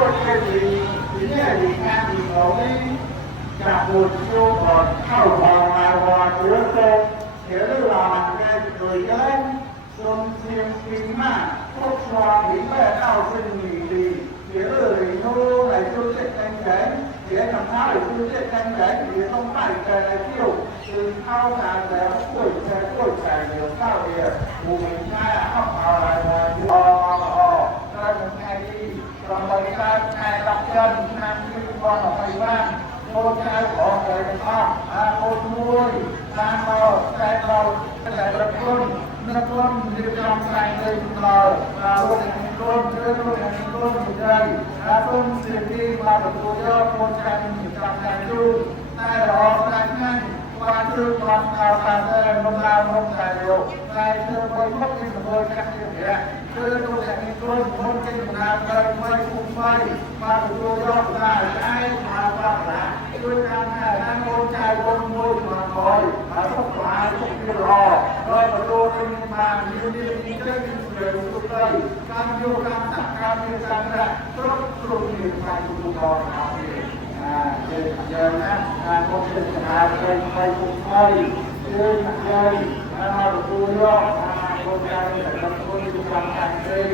tôi cái gì cái gì ngang thì có cái cả một chiêu còn thảo hòa hòa chứa tôi thế là cái người lên xuân xiêm kinh mà phúc xoa đến về nào sinh nghỉ đi thế rồi nô này tôi sẽ đánh đánh thế làm sao để tôi sẽ đánh đánh thì không phải cái này kiểu từ thao hàng về tuổi trẻ nhiều sao thì mù mình ngay học vào lại ra một ngày đi còn mấy cái ngày đặt chân nam khi con ở Tây Ban cô trai có người con cô nuôi sang mờ trai đầu trai lập quân nó quân đi trong ngày đây mờ luôn luôn luôn một ngày luôn xin đi vào được cô do con trai mình trong ngày luôn tay đó tay nhanh qua sư con cao ta sẽ nông tài liệu ngày xưa tôi mất đi một đôi các điều kiện tôi sẽ đi tôi muốn cái một nào đời quay cùng quay mà tôi do là ai mà là tôi đang con trai con nuôi mà thôi mà không có ai không biết lo rồi mà tôi mà như chơi về tôi đây cam vô cam tặng cam như cam ra tốt luôn nhiều ngày cũng còn nào giờ con sẽ quay cùng quay chơi chơi mà tôi do con trai phải tập tôi đi làm hàng đây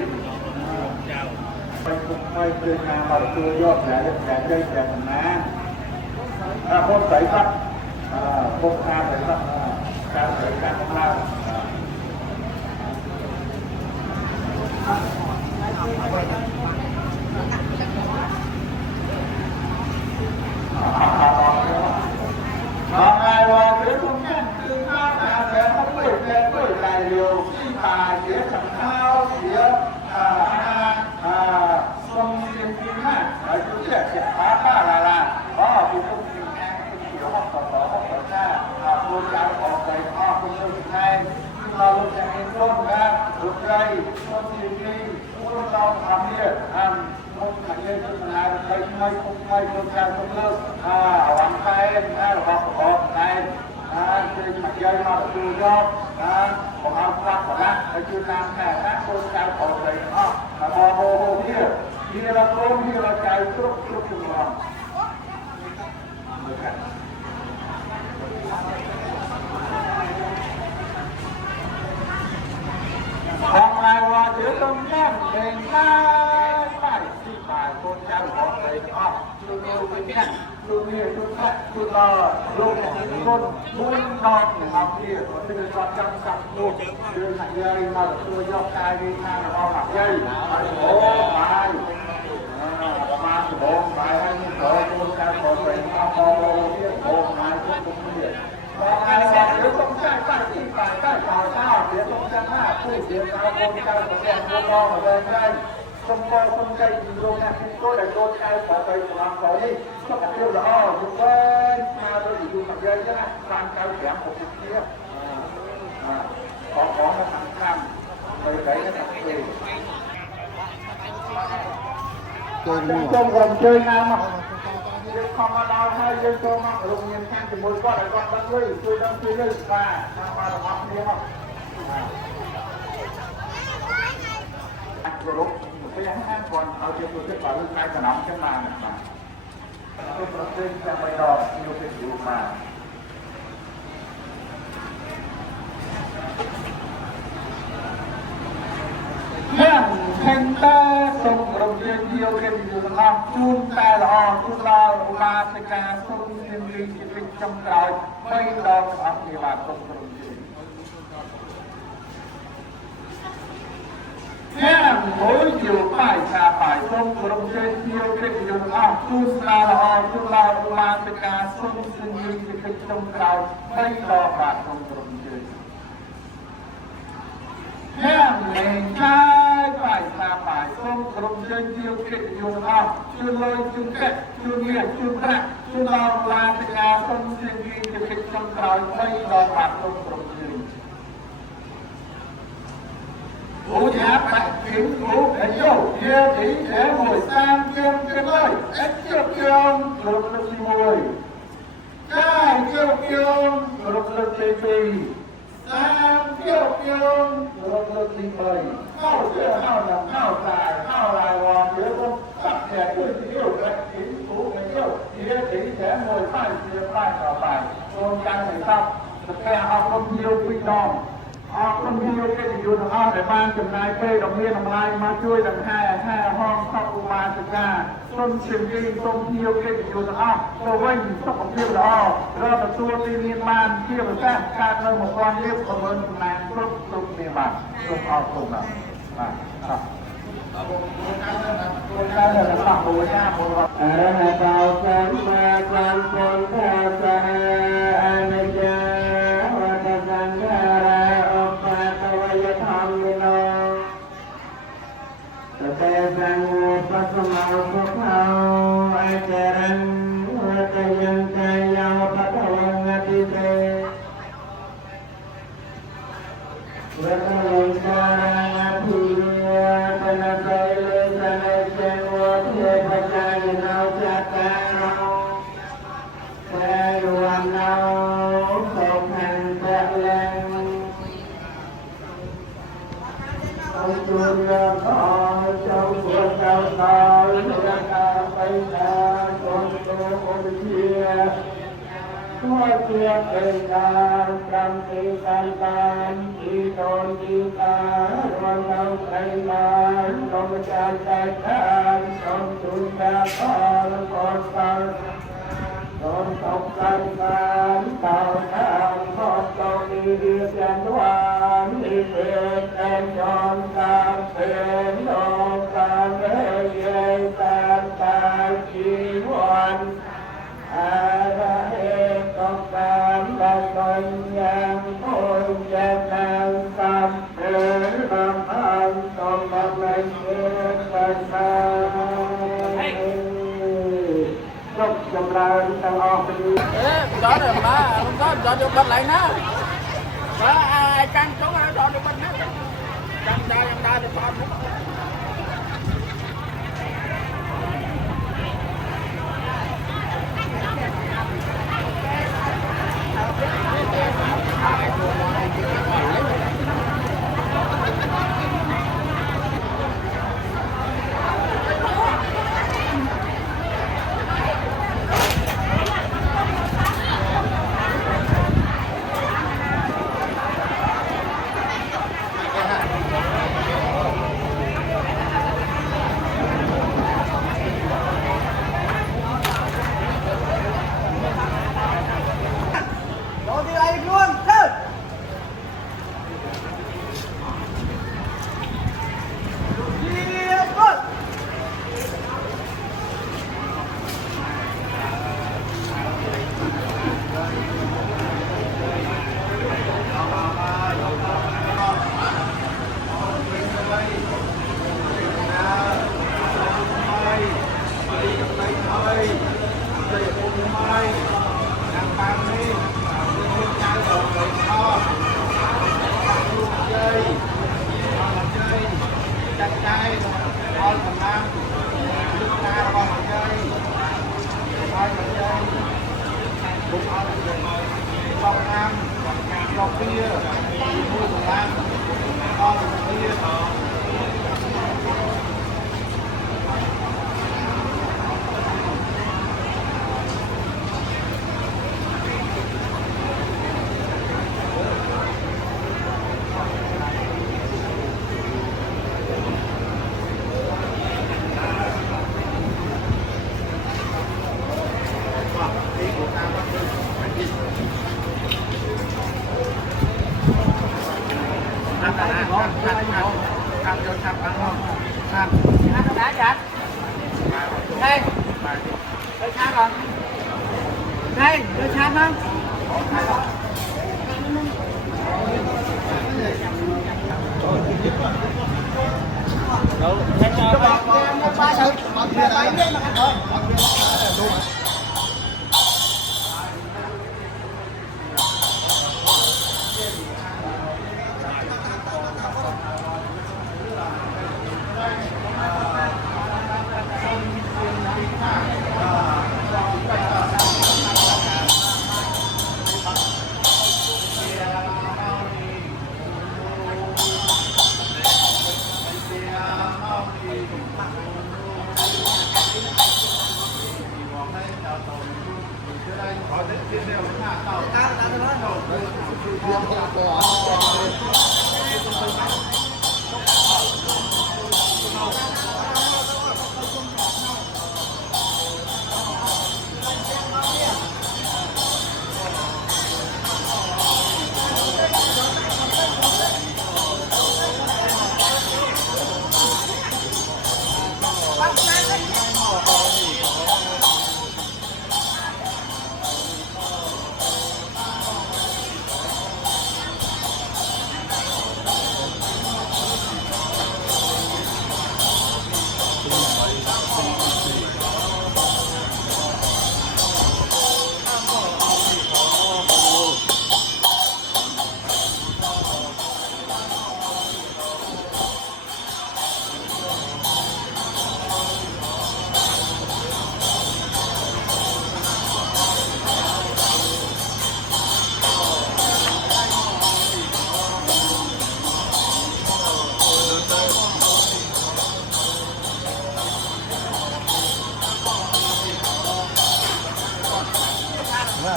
quay chơi mà tôi do sẽ chơi sẽ ná con phải bắt con ca phải bắt ca phải ca con lao ngày rồi với công nhân từ thao là sẽ không tuổi tài liệu sinh tài phía chẳng thao phía sông thiên kinh ở chỗ sẽ phá là có cái công trình ngang cái kiểu hoặc có ra tôi đã có cái công trình này nhưng mà lúc này luôn ra lúc đây công trình đi luôn trong tham địa không phải như thế nào đây mấy không ra không được hoàn tay hoặc này trên mặt dây mà tôi do còn ông qua của nó ở chưa làm này các cô cao cổ đấy mà hồ kia là tôm kia là trái chút chung lòng còn ngày qua giữa công nhân đền ta phải đi bài con trai có đấy luôn yêu với nhau luôn yêu luôn thích luôn lo luôn con muốn con thì học kia có thể con trong sạch luôn đưa hạt dây mà tôi do cai đi sang là con hạt dây bố bài mà bố bài hay những cỡ con trai có đấy bố bài cũng biết ngày qua giữa công trai phải đi bài phải vào sao giữa công trai tôi giữa sao con trai có đèn con lo ở bên đây không coi không cây thì luôn là khi tôi là tôi ai có cây của làm có đi nó phải kêu là dùng bên mà tôi chỉ dùng mặt dây chứ sang cao kém một chút kia có nó thẳng thẳng rồi đấy nó thẳng gì trong vòng chơi nam mà không mà đau hay dân tôi mà lùng nhìn sang thì mỗi con lại con bắt lưỡi tôi đang chơi lưỡi và mà là học đi học rồi cái ăn còn ở trên tôi sẽ bảo hai cái nóng cái màn này tôi có tên là bài đỏ nhiều cái điều mà thành ta sông đồng tiền nhiều cái điều làm chun ta là ma sẽ ca sông thiên linh cái trong trời mây đỏ ở địa bàn sông đồng tiền mỗi chiều phải xả phải sông của đồng trên nhiều cái điều chun là ma sẽ ca sông thiên linh cái trong trời mây đỏ và sông đồng tiền mình trai phải xả phải sông của đồng trên nhiều cái điều chưa lôi chưa kết chưa nghĩa chưa rạc chưa là sẽ ca sông thiên linh cái trong trời mây đỏ và sông đồng tiền bố nhà phải kiếm bố để vô kia thì để ngồi sang kiếm cái nơi ít kêu được lực gì ngồi cái kêu được lực gì tùy sang kêu được lực gì bầy hao là hao dài hao lại hoàn giữa con sắp sẽ cứ yêu cái chính phủ cái yêu thì chính sẽ ngồi phản chia phản ở bài tôn căn này xong thực ra họ không nhiều quy đồng họ không nhiều cái điều của họ để ban chừng này phê đồng viên đồng lai mà chui đằng hai hòn sau mà thực ra tôn truyền kinh tôn nhiều cái điều của họ tôi quên xong một điều đó rồi là tua tiên liên ban kia mà các các nơi một con liếp của mình này tốt tốt địa bàn tốt họ cùng nào Arahatau sama sampurna anaja watasanggara opatawayathamino Tatesangu pasamau sukhau ajaran watayantayau patawangatite Hãy subscribe cho kênh Ghiền Mì Gõ để không bỏ đó rồi mà không có cho được bên lại nó đó ai căng xuống nó cho được bên nó căng ra thì con nó Nó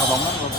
bóng lắm luôn.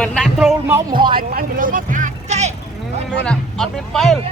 mình đã troll máu mỏi bạn bị mất chạy luôn à ở bên fail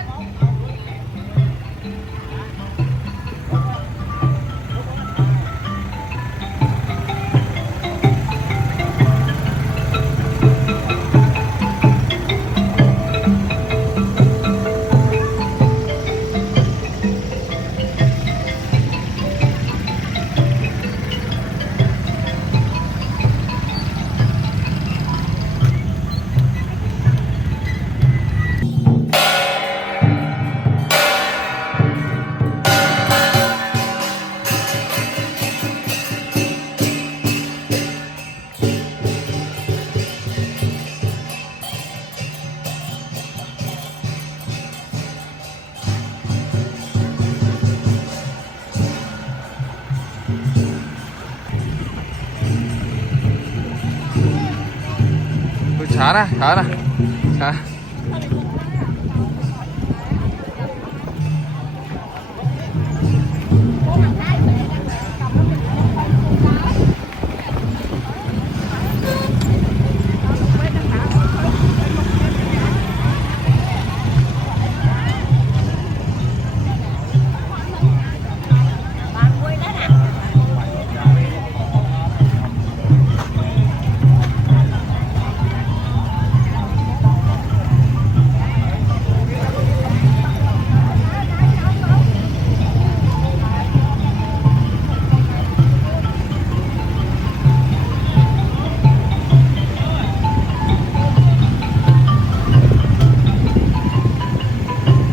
Xả nè, xả.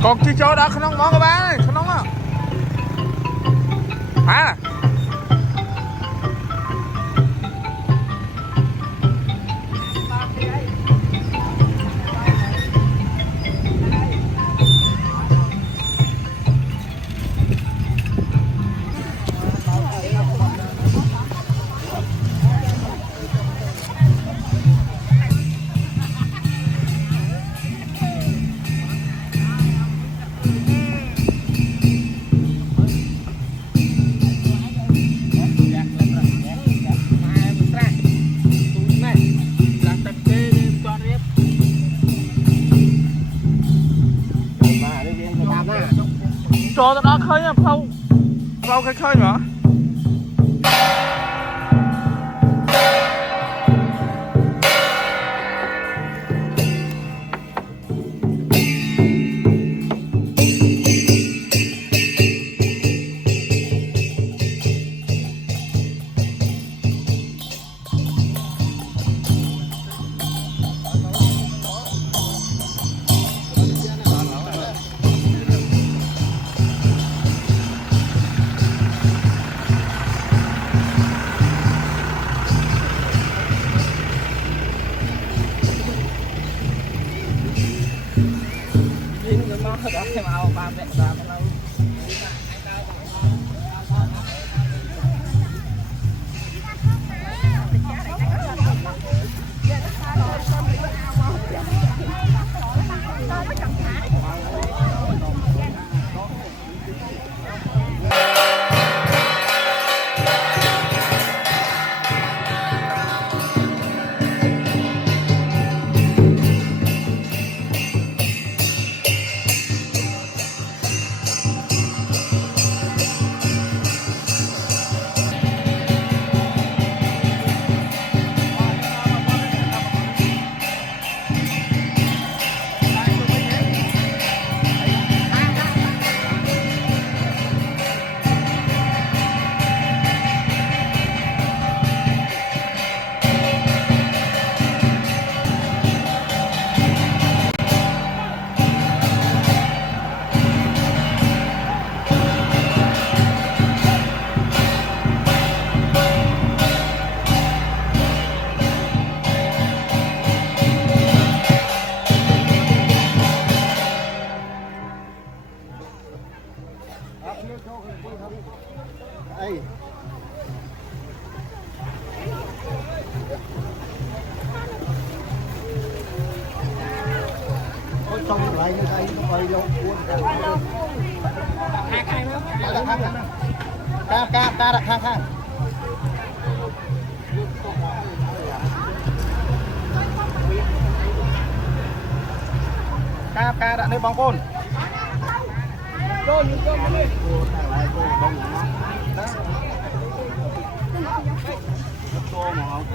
Còn chi chỗ đó không món của bác này, không nóng á. Hả? Trò tao đã khơi nha, phao khơi mà. Xong lại như đây nó quay lâu cuốn ca đặt khang ca đã đây bóng côn côn đi cô mà không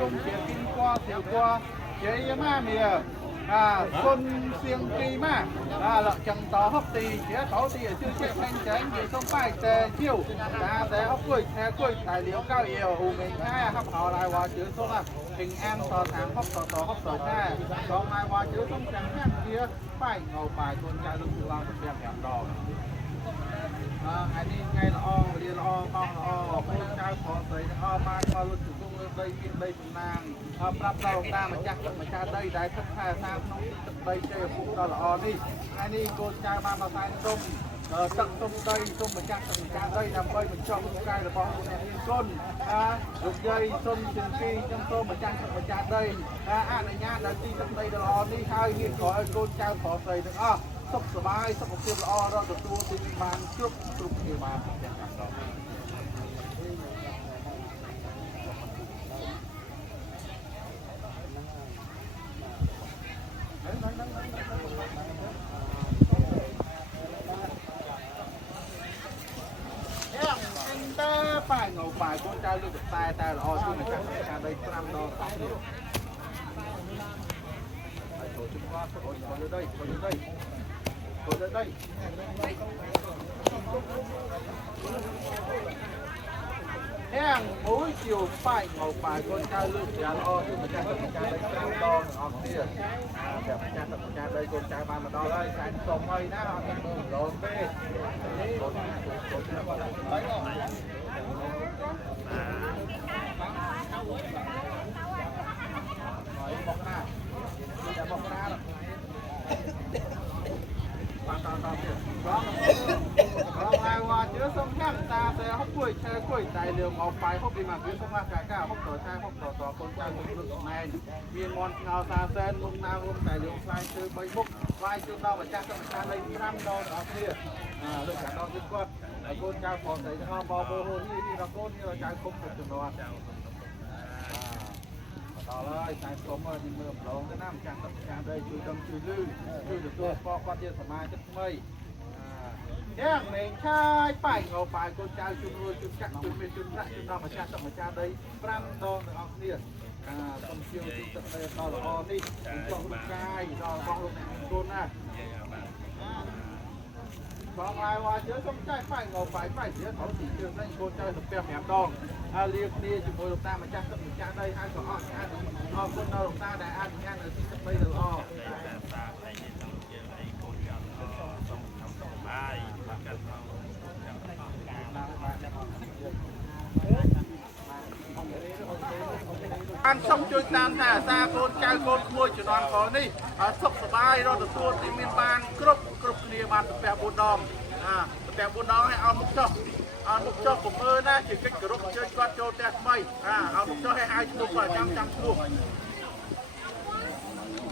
cùng chia kinh qua tiểu qua chế ma mìa xuân siêng kỳ ma lợn chẳng tó hấp tì chế tó tì ở chưa chế thanh chánh vì không phải tề chiều tề hấp quỳ tài liệu cao yêu mình hai hấp họ lại hòa chữ số là hình an tò tháng hấp tò hấp tò ha còn mai hòa chữ không chẳng ngang kia phải ngầu bài tuần trai lúc từ lao được đẹp đẹp đỏ anh đi ngay là o đi là o con là o con trai phò thấy o mai qua luôn từ đây viên đây phần nàng prap đầu ta mà cha đây đại thất hai sang không đây chơi phụ đó là o đi anh đi cô cha ba mà sai tôm tận tôm đây tôm mà cha đây làm bay mình cho con trai là bao nhiêu yên côn được dây tôm tiền phi trong tôm mà cha đây này nha là đi trong đây là o đi hai hiện gọi cô cha phò thấy được sốc sờ bài sốc một tiêu là o đó được tua thì bàn trước chụp thì bàn phải ngầu bài con trai luôn được tay là o chứ mình chẳng đây năm đo còn đây hang mỗi chiều phải ngầu bài con trai luôn thì o chứ mình chẳng đây năm đo ở kia cha đây con trai ba mà đo đây cái sông ơi nó rồi bê chứa sông hang ta sẽ hấp quỳ tài liệu ngọc bài hấp đi mà chứa sông hang cả hấp tỏi thang hấp tỏi con trai lực lượng này viên mòn ngào ta sen mông nào mông tài liệu sai từ bay bốc vai chưa đâu mà cha lấy năm đo đó kia được cả đo rất quật con trai còn thấy họ bò bò hồ như là con như là trai không được trường đoan đó là trai sống ở những mưa lông cái năm trang tập trang đây chui tâm chui lư chui đượcตัวพอquan键สมาชิกไม่เนี่ยเมงชายไปเงาไปคนชายชุนรวยชุนจักชุนเป็นชุนพระชุนน้ำมาชาติมาชาได้ปรำดองในออกเนี่ยต้มเชียวชุนเตยตอลอนี่กองลูกชายดองกองลูกโดนนะกองลายว่าเจอต้มชายไปเงาไปเสียเขาสีเชื่อได้คนชายถูกเปรี้ยวแหมดองเรียกนี่จุดโมยลูกตามาชาติมาชาได้ให้ก็อ้อคนเราลูกตาได้อันนี้อันที่จะไปเดือดอ้ออันส่งจุดตามแต่ซาโกนใจโกนมวยจุดนอนก่อนนี่สุขสบายเราตัวที่มีบานครบเรียบานแปะบุญดองแปะบุญดองให้เอามุกจอกผมนะchỉ cách cướp chơi quạt trâu tẹt mâyเอามุกจอกให้hai chục và trăm luôn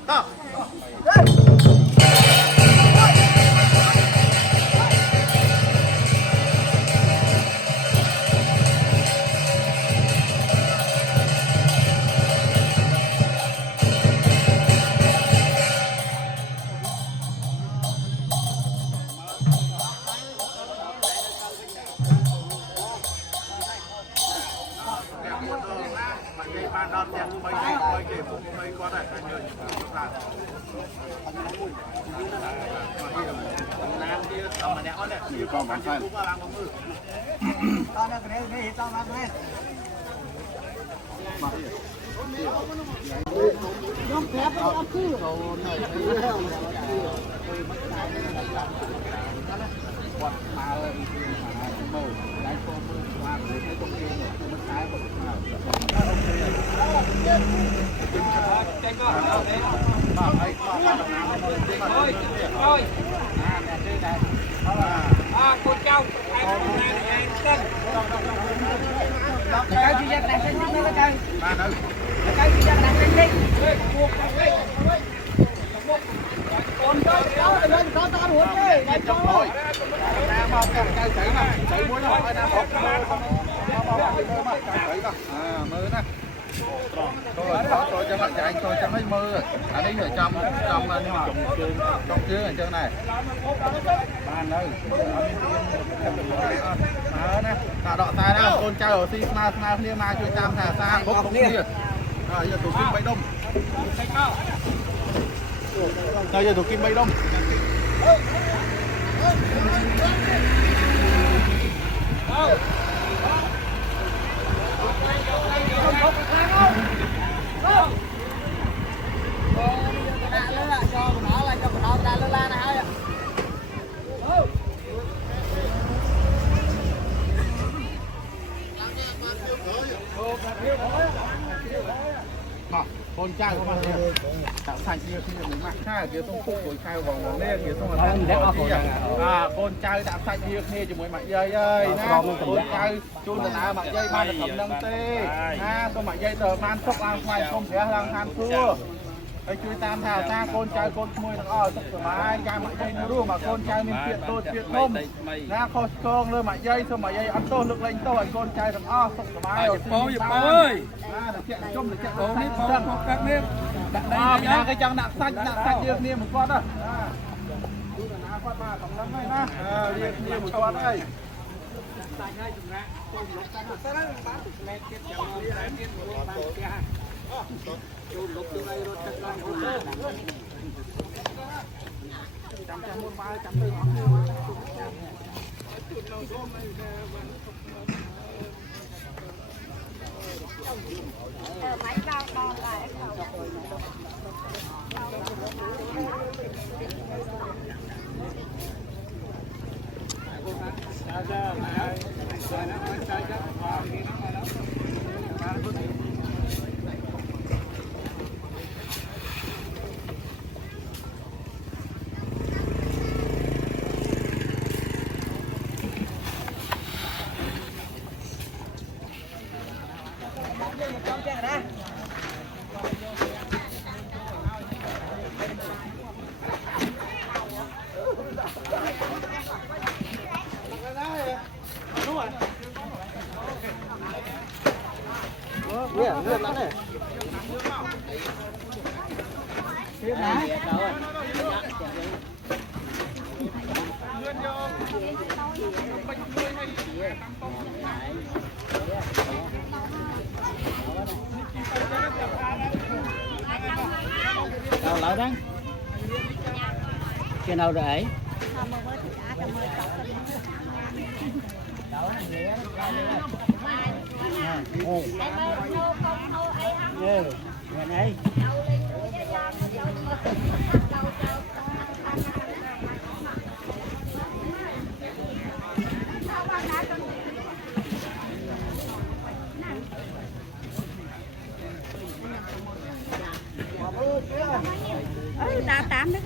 đó ban đón tiền mấy cái mấy con này anh ơi làm kia tầm mà đẹp hơn này nhiều con bán phân cũng làm mưa tao đang cái này tao đang cái nhóm kẹp nó ăn cứ quạt mà màu lái con qua cái công ty này nó trái một con trâu cái gì vậy? Đặt trên đi cái cây. Cái gì vậy? Đặt trên đi. Con cháu lên có tao huống đi. Đây trong rồi. Nam không cái cây chảy mà. Chảy muối nó ai nam không. Mưa nè. Tôi cho bạn chạy tôi cho mấy mưa. Ở đây ở trong nhưng mà trong trước ở trên này. Ban đây. Nè, tạo đọ tay nè, con trai ở si ma niêm ma chui tam thả xa bốc bốc kia. Rồi giờ tổ kim bay đông. Rồi giờ tổ kim bay đông. Con trai của bạn kia tạo thành kia khi mình mặc khai kia xong phục rồi khai vòng lên kia xong rồi con trai tạo thành kia kia chỉ mới mặc dây ơi nè con trai chun là mặc dây ban là cầm đăng tê xong mặc dây tờ man sốc ăn ngoài không thể đang than thuaไอ้ช่วยตามหาซาโกนใจโกนขโมยทั้งอ้อสักสมัยการหมายใจนู่รู้มาโกนใจมีเปียกโตเปียกนุ่มนะโคสโกงเลยหมายใจสมัยใจอันโตลึกเล่นโตไอ้โกนใจทั้งอ้อสักสมัยอย่าโป้อย่าโป้ยเจ็บจมเจ็บโป้นี่โป้กักนี่มีนาcáiจังหนักสั้นเรียกเนี่ยเหมือนก้อนอ่ะดูหนาก้อนมาสองลำไหมนะเรียกเนี่ยเหมือนก้อนได้máy cao còn lại Đâu lỡ đó. Cái nào để? Đây. tám đấy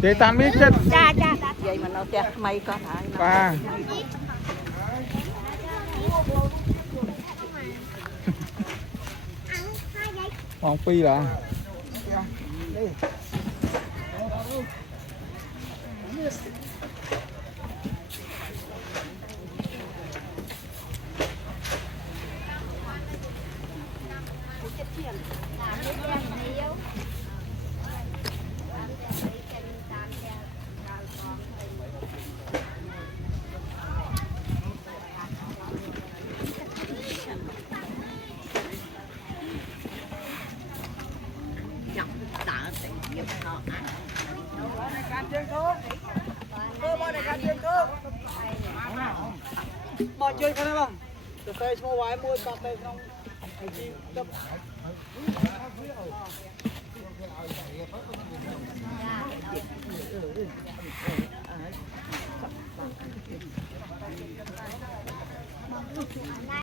Để tan biết chết cha vậy mà nó chết mày có phải ba Hoàng Phi là ជួយខាងនេះបងទៅសេឈ្មោះវាយមួយកាត់ទៅក្នុងជីទឹក